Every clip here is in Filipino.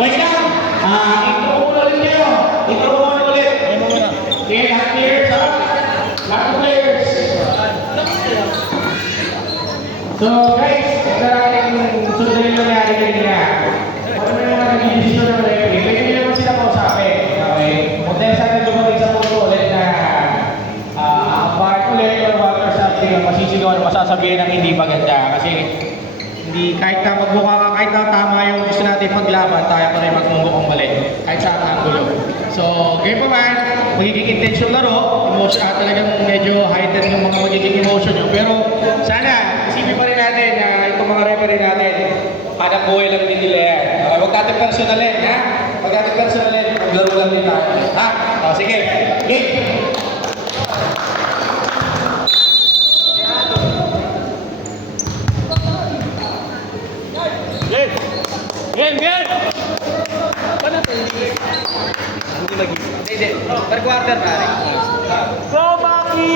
Wait lang! Intro muna ulit kayo. Intro muna ulit. Okay, lahat players ha? Lahat ng players. So guys, ito natin sundin yung nangyari kanina. Ano na naman naging decision ng referee? Pwede nyo naman sila kausapin. Okay? Kung tayo sa atin dumating sa punto ulit na bakit ulit or what or something, masisigaw na masasabihin ng hindi maganda. Kasi hindi, kahit na magmukha ka, kahit na tama yung gusto natin paglaban, tayo pa rin magmumukhang mali. Kahit sa ang angulo. So, game pa man, magiging intention laro, emotion, talagang medyo heightened yung mga magiging emotion nyo. Pero sana, isipin pa rin natin na itong mga referee natin, hanap buhay lang din nila yan. Huwag natin personalin, ha? Huwag natin personalin, maglaro lang din tayo. Ha? O, sige. Game! Game! Paano ito? Hindi mag-isip. Hindi. Per quarter pare. Go, Maki!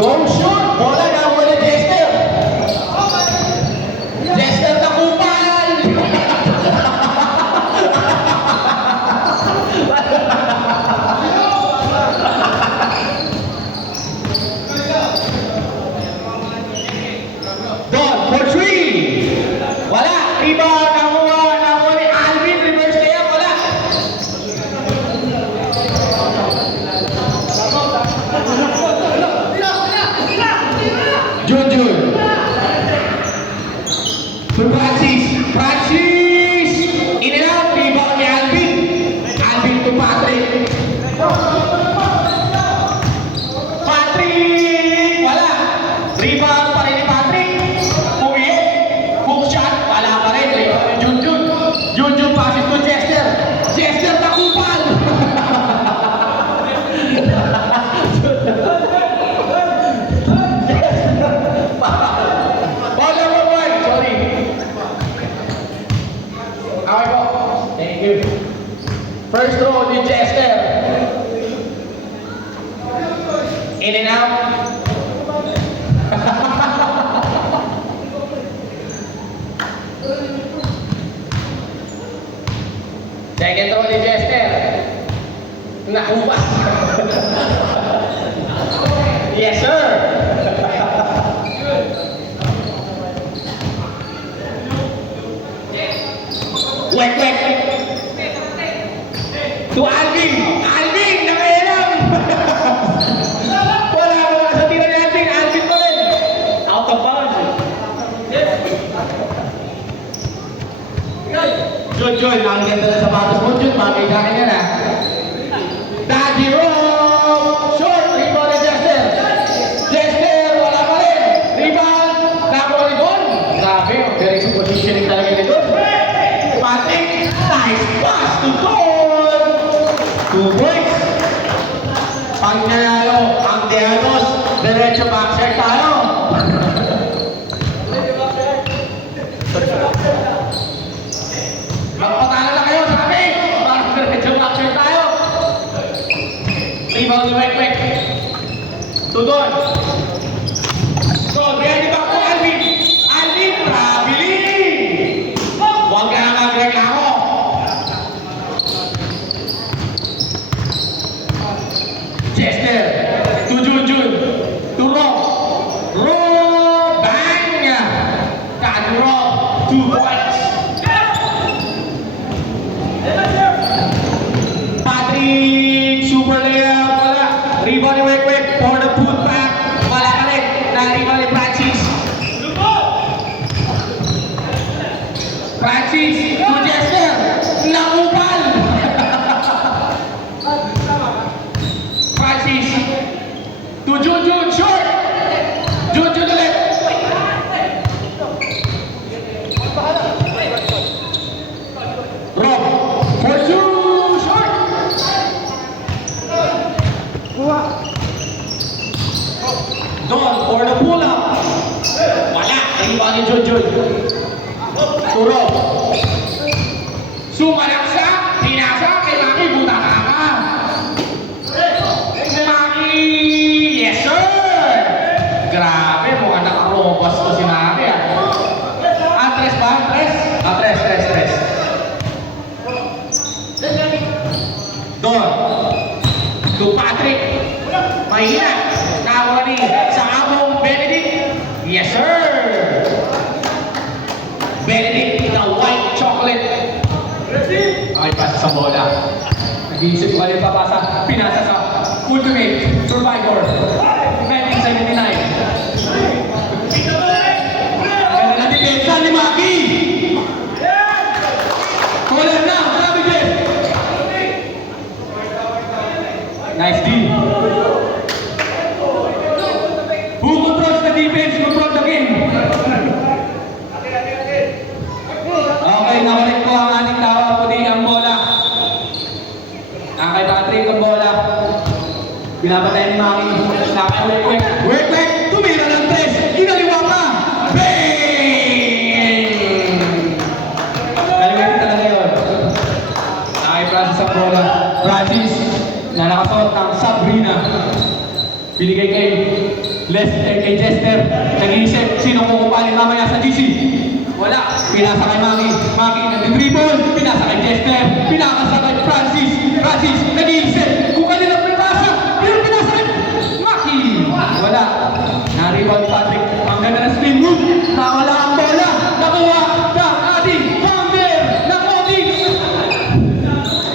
Don't shoot! Bola na muna Jester! Jester na kupal! Don, for three! Wala! Iba! Nakuha ni Alvin! Reverse kaya! Wala! Junjun! For Francis! In and out! Rebound ni Alvin! Alvin to Patrick! Patrick! Wala! Rebound pa rin ni Patrick! Uwi! Hook shot! Wala pa rin! Rebound ni Junjun! Junjun passes to Chester! Chester nakupal! Sorry! Okay po. Thank you. First throw ni Chester. In and out. Second throw ni Chester. Nakuha. Yes, sir. Wait. To Alvin! Alvin! Nakailam! Wala sa tira ni Alvin! Alvin pa rin! Out of bounds! Jun, ang ganda na sapatos mo, Jun. Bagay sa akin yan, ha? Daddy Rob! Short! Rebound ni Jester! Jester! Wala pa rin! Rebound! Nakuha ni Don! Grabe, very good positioning talaga ni Don. Patrick! Nice pass to Don! 2 points! Pag nanalo ang Dianos, diretso backside tayo! Magpatala na kayo sa amin! Parang diretso backside tayo! Rebound ni Wek. To Don! So, ready back to Alvin! Alvin, traveling! Huwag ka na magreklamo! Chester, to Junjun, to Rob, bang! Got Rob, 2 points. Patrick, super layup, wala. Rebound ni Wek for the putback. Don. To Patrick. Mahina. Nakakuha ni sa Among Benedict. Yes, sir. Benedict, the white chocolate. Okay, pasa sa bola. Nag-iisip ko rin papasa. Pinasa sa Ultimate Survivor 1979. Ganda na depensa ni Maki. Wala na, sabi Jeff. Nice D. Who controls the defense, control the game. Okay, nawalik ko ang ating tawa po di ang bola. Kay Patrick ang bola. Pinapatay ni Maki. Wait. Tumira ng 3. Ginaliwa pa. Bang! Galing talaga yun. Kay Francis ang bola. Francis na nakasuot ng Sabrina. Binigay kay Jester. Nag-iisip, sino kukupanin mamaya sa GC? Wala. Pinasa kay Maki. Maki nag-dribble. Pinasa kay Jester. Pinakasa kay Francis. Francis nag-iisip. Kung kanila pinasa. Pero pinasa kay Maki. Wala. Na-rebound Patrick. Ang ganda ng spin move. Nakawala ang bola. Nakuha ng ating founder ng Odix.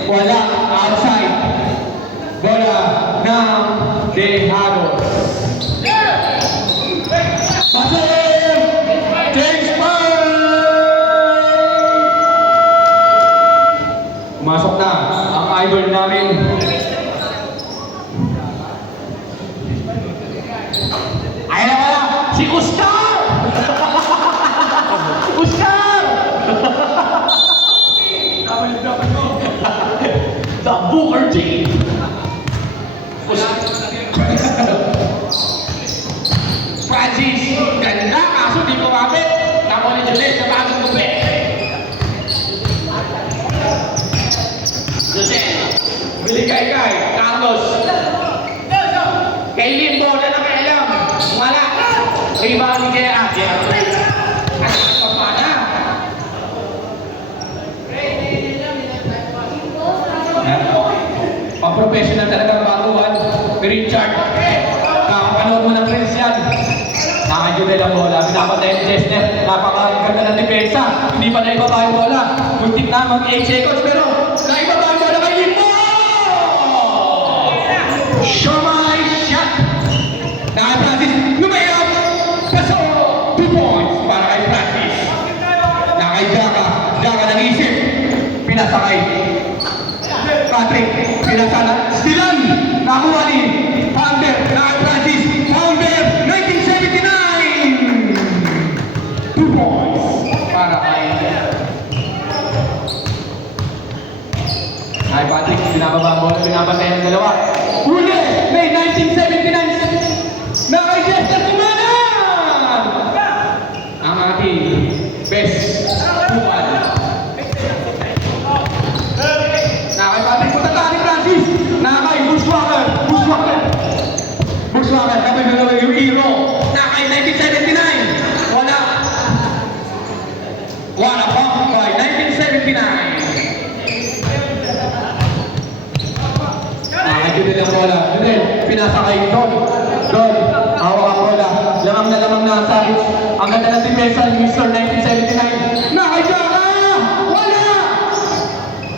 Wala. Outside. Bola ng Dejado. Pasok! James Paul! Pumasok na ang idol namin. Ayan na pala, si Oscar! Oscar! The Booker T. Francis, ganda, kaso di ko kapit. Nakuha ni Juliet sa bagong kupi. Juliet, biligay Carlos. Kay Limbo na nakialam. Wala. Kay Bani Gera. Ay, papana. Pang-professional talaga ang batuhan. Richard. Nakapanood mo ng Prince yan. Nakajubel ang bola. Pinapatay ang Chesner. Napakaganda ng depensa. Hindi pa naibaba yung bola. Muntik na mag-8 seconds pero naibaba yung bola kay Limbo! Shomai shot! Nakay Francis. Lumayap! Paso! 2 points para kay Francis. Nakay Jaka. Jaka nag-isip. Pinasakay. Patrick. Pinasala. Stilan! Nakuha ni Founder. Nakay Francis. Founder! 1979! 2 points para kay Patrick. Pinababa ang bola. Pinapatay ang dalawa. Huli! May 1979! Nakay Jester Kumanan! Ang ating best buwan. Nakay Patrick. Punta ni Francis. Nakay Bushwalker. Kapag dalawa yung hero. Nakay 1979. Wala. Wala pa. 1979. Nakay ang bola. Pinasa kay Don. Hawak ang bola. Lamang na ang sabit. Ang ganda ng depensa ni Mr. 1979. Nakay Jaka! Wala!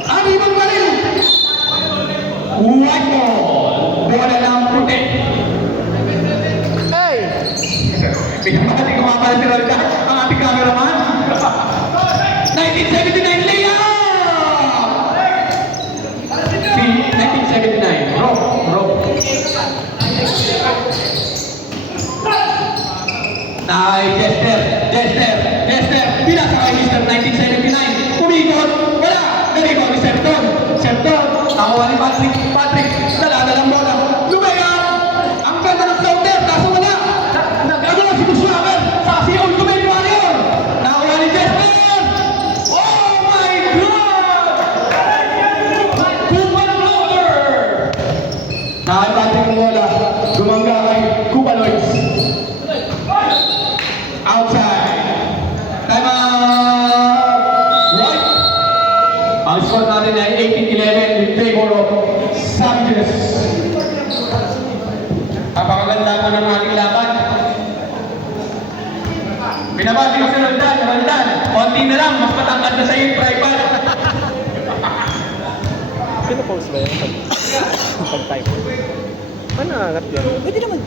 Ang ibang baril! White ball! Bola ng puti. Hey! Pinapakati ko nga pala si Rolda, ang ating cameraman. 1979 layup! Si 1979. Rob. Jester. Pinasa kay Mr. 1979. Umikot. Wala. Naribaw ni Serton. Nakuha ni Patrick. Dala-dalang bola. Lumayap. Ang ganda ng counter. Kaso wala. Nagagawa si Bushwalker. Sa si Ultimate Warrior. Nakuha ni Jester. Oh my God! Kupal Roller. Nakay Patrick ang bola. Gumangga kay Kupaloids. Outside. Time out. Right. Ang score natin ay 18-11 in favor of kasunod dan, Roldan. Konti na lang, mas matangkad na sa'yo yung tripod. Pinapost ba yun? Pag-type. Paano nangangat yan? Pwede naman.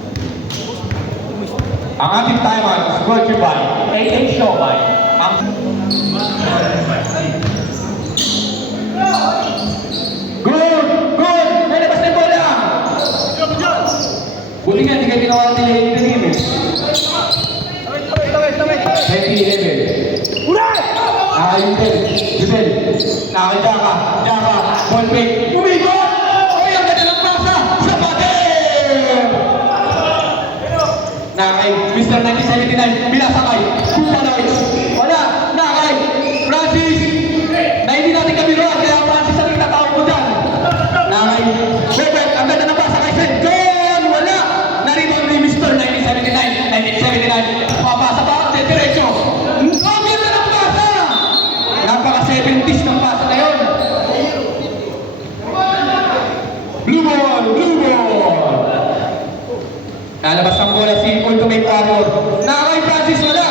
Ang ating timeout is brought to you by AA Showby. Good! Good! May labas na yung bola! Buti nga, hindi kayo ginawa nila yung team eh. Heavy level. Yubel. Yubel. Nakakita ka. Jaka. Ball fake. Umigot! Uy, ang ganda ng pasa! Sa pader! Nakay. Mr. 1979. Binasakay. Kupanoy. Wala. Nakay. Francis. Na hindi natin kami roon. Kaya Francis ang itatawag mo dyan. Nakay. Webet. Ang ganda ng pasa kay Seth. Goal! Wala. Narito ni Mr. 1979. 1979. Papasa pa. Diretso. Ang ganda ng pasa! Napaka-70s ng pasa na yun. Blue ball! Blue ball! Nalabas ang bola si Ultimate Warrior. Nakakay Francis, wala.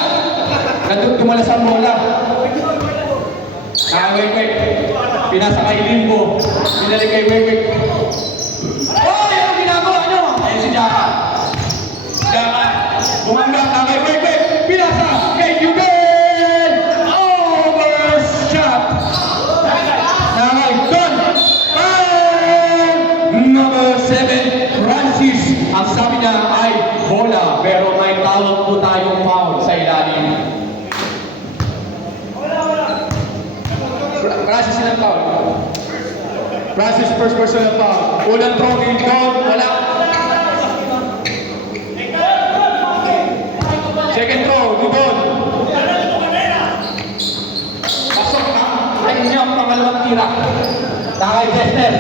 Nandun tumalas ang bola. Wek. Pinasa kay Limbo. Pinalik kay Wek. Oh, yan ang ginagawa nyo. Ayun si Jaka. Jaka. Bumangga na kay Wek. Pinasa kay Jubel. Overshot. Nakakay Don. Number 7, Francis. Ang sabi niya ay bola, pero may tawag po tayong foul sa ilalim. Francis silang foul. Francis first personal foul. Unang throw in goal, wala. Second throw, goal. Pasok na. Kanyang pangalawang tira. Nakay Jester.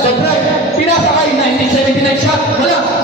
The drive. Pinasa kay 1979 shot. Wala.